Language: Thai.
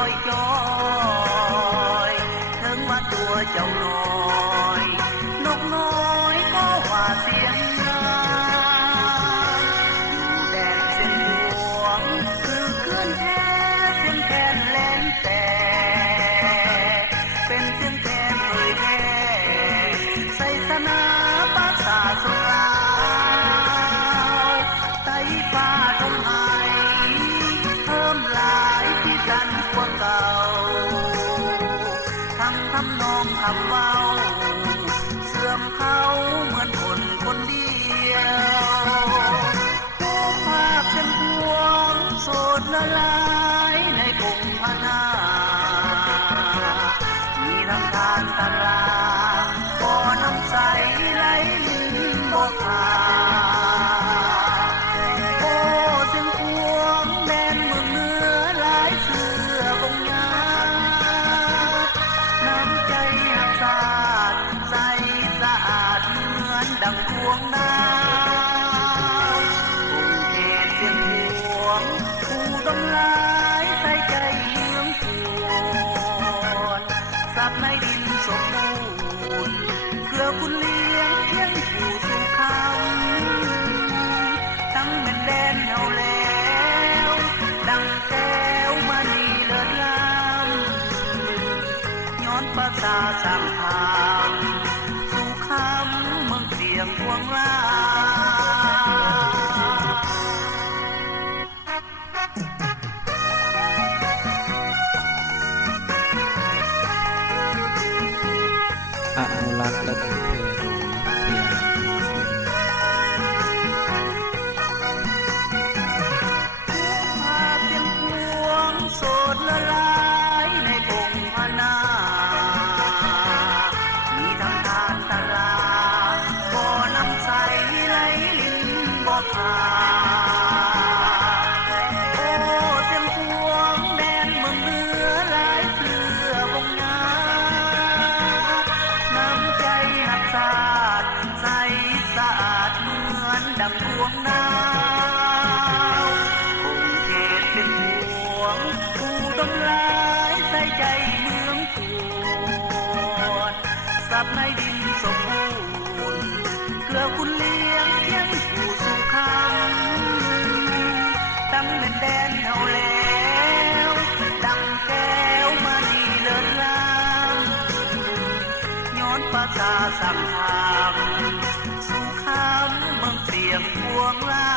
อยจอยถึงมาตัวเจ้าน้อยนกน้อยก็ว่าเสียงงามอยู่แดนเส้นหวงคือเกื้อนแท้เสียงแคนเล่นแต่เป็นเสียงแคนเผยแท้ใส่สนาภาษาสุรา ฟ้าทงไห้เพิ่มหลายที่จันกว่าเก่าทั้งทำนองคำเว้าเสื่อมเขาเหมือนคนคนเดียวผู้ภาพเส้นพวงโสดละลายในกรุงพะนามีน้ำตาลตาลาบ่อน้ำใสไหลลิ้นบ่ขาดังดวงดาวกรุงเทพเสียงหวงผู้ดมลายใส่ใจเมืองปวดสับในดินสมบูรณ์เกลือคุณเลี้ยงเพียงผู้สู่คำทั้งแม่นแดนเฮาแล้วดังแก้วมณีเลิศล้ำย้อนภาษาสร้างธรรมสู่คำเมืองเสียงพวงลาอนุรักษ์และเผยแพร่โดยพยาภาพเสียงพวงโสดละลายในกรุงพะนามีทั้งทานตลาบ่อน้ำใสไหลลิ้นบ่ขาโอ้เสียงพวงแดนเมืองเหนือหลายเสื้อบงงาน้ำใจหักสาดใสสะอาดเหมือนดังดวงดาวกรุงเทพเสียงพวงผู้ดมลายใส่ใจเมืองปวดสับในดินสมบูรณ์เกลือคุณเลี้ยงเพียงผู้สู่คำตั้งแม่นแดนเฮาแล้วดังแก้วมณีเลิศล้ำย้อนภาษาสังธรรมสู่คำเมืองเสียงพวงลา